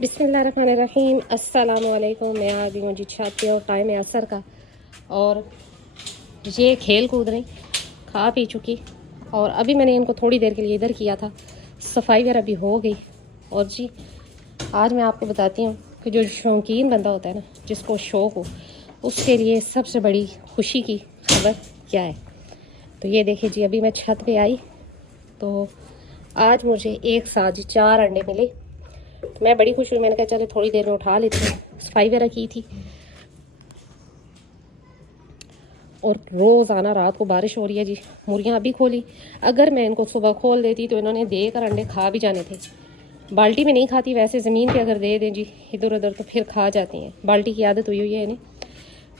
बिस्मिल्लाहिर्रहमानिर्रहीम। अस्सलाम वालेकुम। मैं आ गई हूँ जी छत पे और टाइम है असर का। और ये खेल कूद रही, खा पी चुकी। और अभी मैंने इनको थोड़ी देर के लिए इधर किया था, सफाई वगैरह भी हो गई। और जी आज मैं आपको बताती हूँ कि जो शौकीन बंदा होता है ना, जिसको शौक़ हो, उसके लिए सबसे बड़ी खुशी की खबर क्या है। तो ये देखिए जी, अभी मैं छत पे आई तो आज मुझे एक साथ जी 4 अंडे मिले। तो मैं बड़ी खुश हुई। मैंने कहा चलो थोड़ी देर में उठा लेती हूँ। सफाई वगैरह की थी और रोज़ाना रात को बारिश हो रही है जी। मुर्गियाँ अभी खोली, अगर मैं इनको सुबह खोल देती तो इन्होंने देकर अंडे खा भी जाने थे। बाल्टी में नहीं खाती, वैसे ज़मीन पे अगर दे दें जी इधर उधर तो फिर खा जाती हैं। बाल्टी की आदत हुई है इन्हें,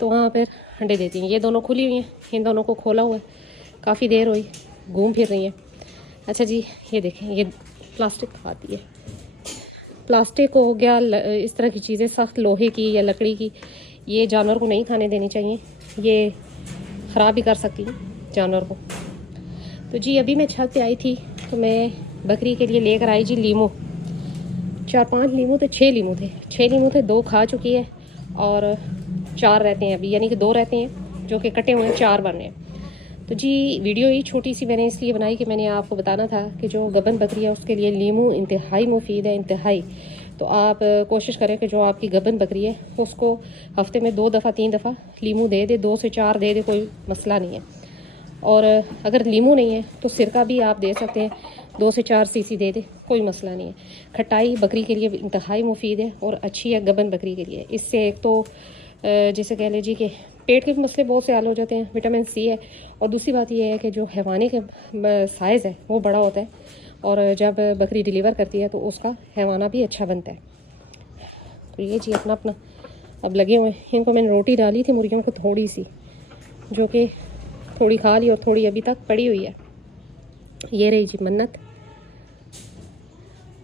तो वहाँ पर अंडे देती हैं। ये दोनों खुली हुई हैं, इन दोनों को खोला हुआ है, काफ़ी देर हुई, घूम फिर रही हैं। अच्छा जी, ये देखें, ये प्लास्टिक खाती है। प्लास्टिक हो गया, इस तरह की चीज़ें सख्त लोहे की या लकड़ी की, ये जानवर को नहीं खाने देनी चाहिए। ये ख़राब भी कर सकती है जानवर को। तो जी अभी मैं छत पे आई थी तो मैं बकरी के लिए लेकर आई जी लीमू। 4-5 लीमू थे, 6 लीमू थे। 6 लीमू थे, 2 खा चुकी है और 4 रहते हैं अभी, यानी कि 2 रहते हैं जो कि कटे हुए हैं, 4 बन रहे हैं। तो जी वीडियो ही छोटी सी मैंने इसलिए बनाई कि मैंने आपको बताना था कि जो गबन बकरी है उसके लिए लीमू इंतहाई मुफीद है, इंतहाई। तो आप कोशिश करें कि जो आपकी गबन बकरी है उसको हफ्ते में 2 दफ़ा 3 दफ़ा लीमू दे दे, 2 से 4 दे दे, कोई मसला नहीं है। और अगर लीमू नहीं है तो सिरका भी आप दे सकते हैं, 2 से 4 सीसी दे दे, कोई मसला नहीं है। खटाई बकरी के लिए इंतहाई मुफीद है और अच्छी है गबन बकरी के लिए। इससे एक तो जैसे कह लीजिए कि पेट के मसले बहुत से हल हो जाते हैं, विटामिन सी है। और दूसरी बात यह है कि जो हैवानी का साइज़ है वो बड़ा होता है और जब बकरी डिलीवर करती है तो उसका हैवाना भी अच्छा बनता है। तो ये जी अपना अपना अब लगे हुए हैं। इनको मैंने रोटी डाली थी मुर्गियों को थोड़ी सी, जो कि थोड़ी खा ली और थोड़ी अभी तक पड़ी हुई है। ये रही जी मन्नत,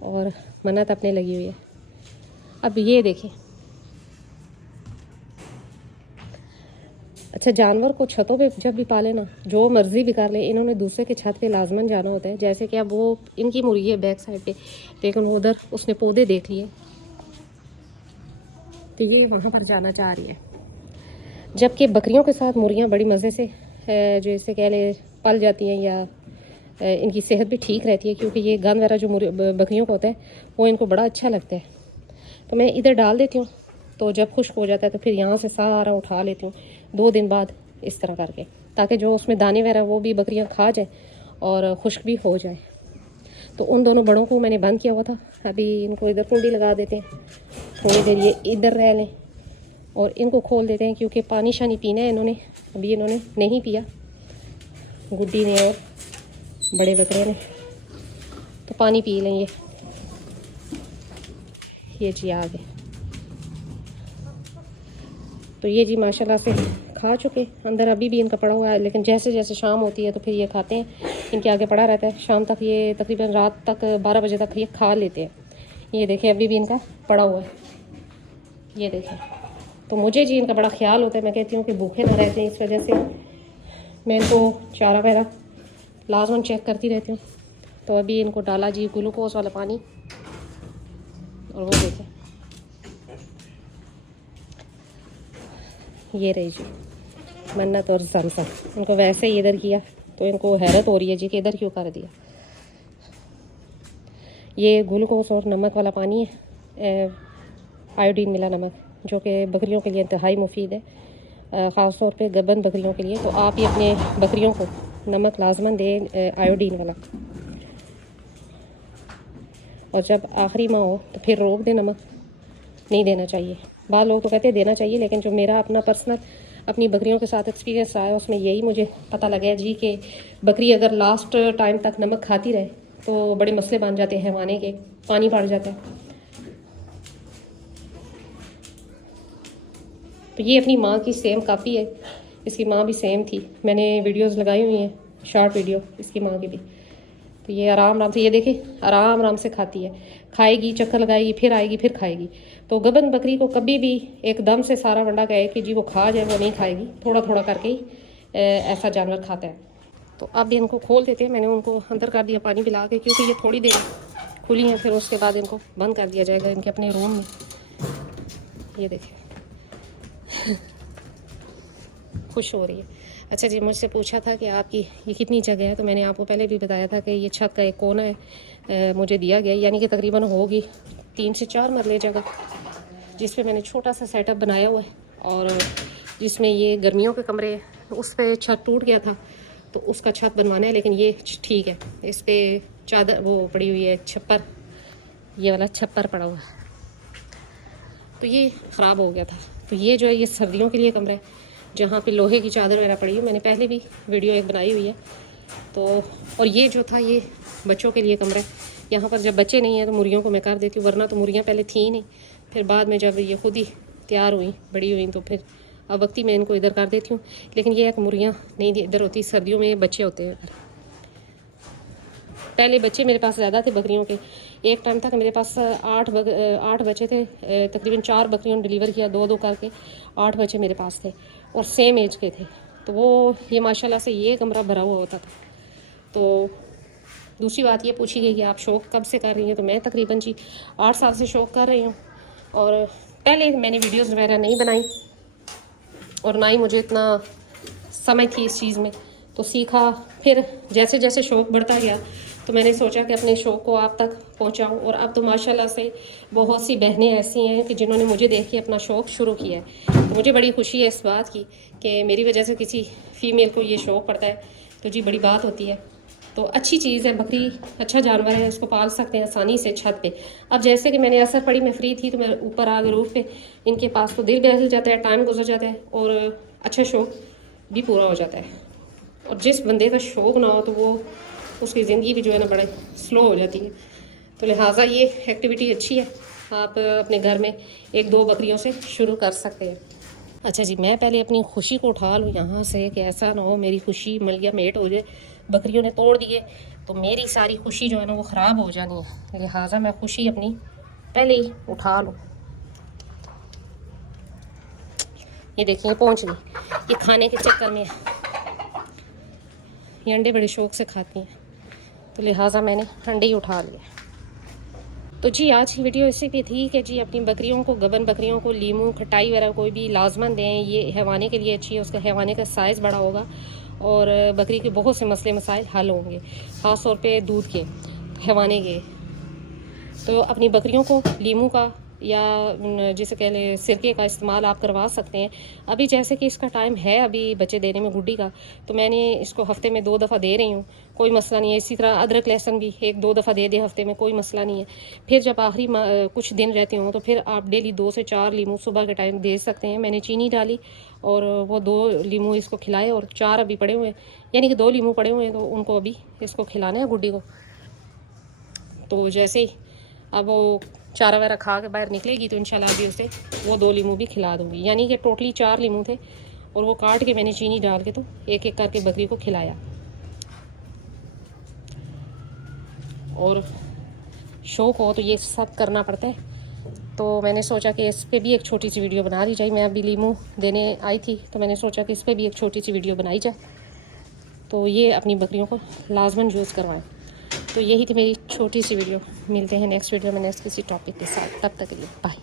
और मन्नत अपने लगी हुई है। अब ये देखें, अच्छा जानवर को छतों पे जब भी पाले ना, जो मर्ज़ी भी कर ले, इन्होंने दूसरे के छत पे लाजमन जाना होता है। जैसे कि अब वो इनकी मुर्गी है बैक साइड पे, लेकिन वो उधर उसने पौधे देख लिए तो ये वहाँ पर जाना चाह रही है। जबकि बकरियों के साथ मुर्गियाँ बड़ी मज़े से जैसे कह ले पल जाती हैं, या इनकी सेहत भी ठीक रहती है, क्योंकि ये गंद वगैरह जो बकरियों को होता है वो इनको बड़ा अच्छा लगता है। तो मैं इधर डाल देती हूँ, तो जब खुश्क हो जाता है तो फिर यहाँ से सारा उठा लेती हूँ 2 दिन बाद, इस तरह करके, ताकि जो उसमें दाने वगैरह वो भी बकरियाँ खा जाए और खुश्क भी हो जाए। तो उन दोनों बड़ों को मैंने बंद किया हुआ था, अभी इनको इधर कुंडी लगा देते हैं, थोड़ी देर ये इधर रह लें और इनको खोल देते हैं, क्योंकि पानी शानी पीना है इन्होंने। अभी इन्होंने नहीं पिया, गुड्डी ने और बड़े बकरे ने, तो पानी पी लें। ये जी आ गए। तो ये जी माशाल्लाह से खा चुके, अंदर अभी भी इनका पड़ा हुआ है, लेकिन जैसे जैसे शाम होती है तो फिर ये खाते हैं। इनके आगे पड़ा रहता है शाम तक, ये तकरीबन रात तक 12 बजे तक ये खा लेते हैं। ये देखें अभी भी इनका पड़ा हुआ है, ये देखें। तो मुझे जी इनका बड़ा ख्याल होता है, मैं कहती हूँ कि भूखे ना रहते हैं, इस वजह से मैं इनको चारा वगैरह लाजमन चेक करती रहती हूँ। तो अभी इनको डाला जी ग्लूकोज वाला पानी, और वो देखें ये रही जी मन्नत और जमसम। इनको वैसे ही इधर किया तो इनको हैरत हो रही है जी कि इधर क्यों कर दिया। ये ग्लूकोज और नमक वाला पानी है, आयोडीन मिला नमक, जो कि बकरियों के लिए इंतहाई मुफीद है, ख़ास तौर पे गबन बकरियों के लिए। तो आप ही अपने बकरियों को नमक लाजमन दें, आयोडीन वाला। और जब आखिरी माह हो तो फिर रोक दें, नमक नहीं देना चाहिए। बाद लोग तो कहते हैं देना चाहिए, लेकिन जो मेरा अपना पर्सनल अपनी बकरियों के साथ एक्सपीरियंस आया उसमें यही मुझे पता लगा जी कि बकरी अगर लास्ट टाइम तक नमक खाती रहे तो बड़े मसले बन जाते हैं, हैवाने के पानी पड़ जाता है। तो ये अपनी माँ की सेम कापी है, इसकी माँ भी सेम थी। मैंने वीडियोस लगाई हुई हैं, शॉर्ट वीडियो इसकी माँ की भी। तो ये आराम आराम से, ये देखें आराम आराम से खाती है, खाएगी, चक्कर लगाएगी, फिर आएगी, फिर खाएगी। तो गबन बकरी को कभी भी एकदम से सारा वंडा कहे कि जी वो खा जाए, वो नहीं खाएगी, थोड़ा थोड़ा करके ही ऐसा जानवर खाता है। तो अब इनको खोल देते हैं। मैंने उनको अंदर कर दिया पानी पिला के, क्योंकि ये थोड़ी देर खुली हैं, फिर उसके बाद इनको बंद कर दिया जाएगा इनके अपने रूम में। ये देखिए खुश हो रही है। अच्छा जी, मुझसे पूछा था कि आपकी ये कितनी जगह है, तो मैंने आपको पहले भी बताया था कि ये छत का एक कोना है मुझे दिया गया, यानी कि तकरीबन होगी 3 से 4 मरले जगह, जिस पे मैंने छोटा सा सेटअप बनाया हुआ है। और जिसमें ये गर्मियों के कमरे हैं, उस पर छत टूट गया था तो उसका छत बनवाना है, लेकिन ये ठीक है। इस पर चादर वो पड़ी हुई है, छप्पर, ये वाला छप्पर पड़ा हुआ है, तो ये ख़राब हो गया था। तो ये जो है ये सर्दियों के लिए कमरा है, जहाँ पे लोहे की चादर वगैरह पड़ी है। मैंने पहले भी वीडियो एक बनाई हुई है। तो और ये जो था ये बच्चों के लिए कमरा है। यहाँ पर जब बच्चे नहीं हैं तो मुर्गियों को मैं कर देती हूँ, वरना तो मुर्गियाँ पहले थी नहीं, फिर बाद में जब ये खुद ही तैयार हुई, बड़ी हुई, तो फिर अब वक्ती मैं इनको इधर कर देती हूँ। लेकिन ये एक मुर्गियाँ नहीं इधर होती, सर्दियों में बच्चे होते हैं इधर। पहले बच्चे मेरे पास ज़्यादा थे बकरियों के। एक टाइम था कि मेरे पास 8 बच्चे थे, तकरीबन 4 बकरियों ने डिलीवर किया, 2-2 करके 8 बच्चे मेरे पास थे और सेम एज के थे। तो वो ये माशाल्लाह से ये कमरा भरा हुआ होता था। तो दूसरी बात ये पूछी गई कि आप शौक़ कब से कर रही हैं, तो मैं तकरीबन जी 8 साल से शौक़ कर रही हूँ। और पहले मैंने वीडियोज़ वगैरह नहीं बनाई और ना ही मुझे इतना समय थी इस चीज़ में, तो सीखा। फिर जैसे जैसे शौक़ बढ़ता गया तो मैंने सोचा कि अपने शौक़ को आप तक पहुंचाऊं। और अब तो माशाल्लाह से बहुत सी बहनें ऐसी हैं कि जिन्होंने मुझे देख के अपना शौक़ शुरू किया है। तो मुझे बड़ी खुशी है इस बात की कि मेरी वजह से किसी फ़ीमेल को ये शौक़ पड़ता है, तो जी बड़ी बात होती है। तो अच्छी चीज़ है, बकरी अच्छा जानवर है, उसको पाल सकते हैं आसानी से छत पे। अब जैसे कि मैंने असर पड़ी, मैं फ्री थी तो मैं ऊपर आ गई रूफ़ पे, इनके पास तो दिल बहल जाता है, टाइम गुजर जाता है और अच्छा शौक़ भी पूरा हो जाता है। और जिस बंदे का शौक़ ना हो तो वो उसकी ज़िंदगी भी जो है ना बड़े स्लो हो जाती है। तो लिहाजा ये एक्टिविटी अच्छी है, आप अपने घर में 1-2 बकरियों से शुरू कर सकते हैं। अच्छा जी, मैं पहले अपनी खुशी को उठा लूँ यहाँ से कि ऐसा ना हो मेरी खुशी मलिया मेट हो जाए, बकरियों ने तोड़ दिए तो मेरी सारी खुशी जो है ना वो ख़राब हो जानी है। लिहाजा मैं खुशी अपनी पहले ही उठा लूँ। ये देखिए पहुँच गई, ये खाने के चक्कर में ये अंडे बड़े शौक़ से खाती हैं, तो लिहाजा मैंने अंडे ही उठा लिए। तो जी आज की वीडियो इसी पे थी कि जी अपनी बकरियों को, गबन बकरियों को लीमू खटाई वगैरह कोई भी लाजमन दें, ये हैवाने के लिए अच्छी है, उसका हैवाने का साइज़ बड़ा होगा और बकरी के बहुत से मसले मसाइल हल होंगे, ख़ास तौर पे दूध के, हैवाने के। तो अपनी बकरियों को लीमू का या जिसे कह लें सिरके का इस्तेमाल आप करवा सकते हैं। अभी जैसे कि इसका टाइम है अभी बच्चे देने में गुड्डी का, तो मैंने इसको हफ़्ते में 2 दफ़ा दे रही हूँ, कोई मसला नहीं है। इसी तरह अदरक लहसुन भी 1-2 दफ़ा दे दे हफ़्ते में, कोई मसला नहीं है। फिर जब आखिरी कुछ दिन रहते हों तो फिर आप डेली 2 से 4 लीमू सुबह के टाइम दे सकते हैं। मैंने चीनी डाली और वो 2 लीमू इसको खिलाए और 4 अभी पड़े हुए हैं, यानी कि 2 लीमू पड़े हुए हैं, तो उनको अभी इसको खिलाना है गुड्डी को। तो जैसे ही अब वो चारा वगैरह खा के बाहर निकलेगी तो इंशाल्लाह अभी उसे वो 2 लीमू भी खिला दूँगी, यानी कि टोटली 4 लीमू थे और वो काट के मैंने चीनी डाल के तो एक एक करके बकरी को खिलाया। और शौक़ हो तो ये सब करना पड़ता है, तो मैंने सोचा कि इस पर भी एक छोटी सी वीडियो बना ली जाए। मैं अभी लीमू देने आई थी तो मैंने सोचा कि इस पर भी एक छोटी सी वीडियो बनाई जाए, तो ये अपनी बकरियों को लाजमन यूज़ करवाएं। तो यही थी मेरी छोटी सी वीडियो। मिलते हैं नेक्स्ट वीडियो में नेक्स्ट किसी टॉपिक के साथ, तब तक के लिए बाय।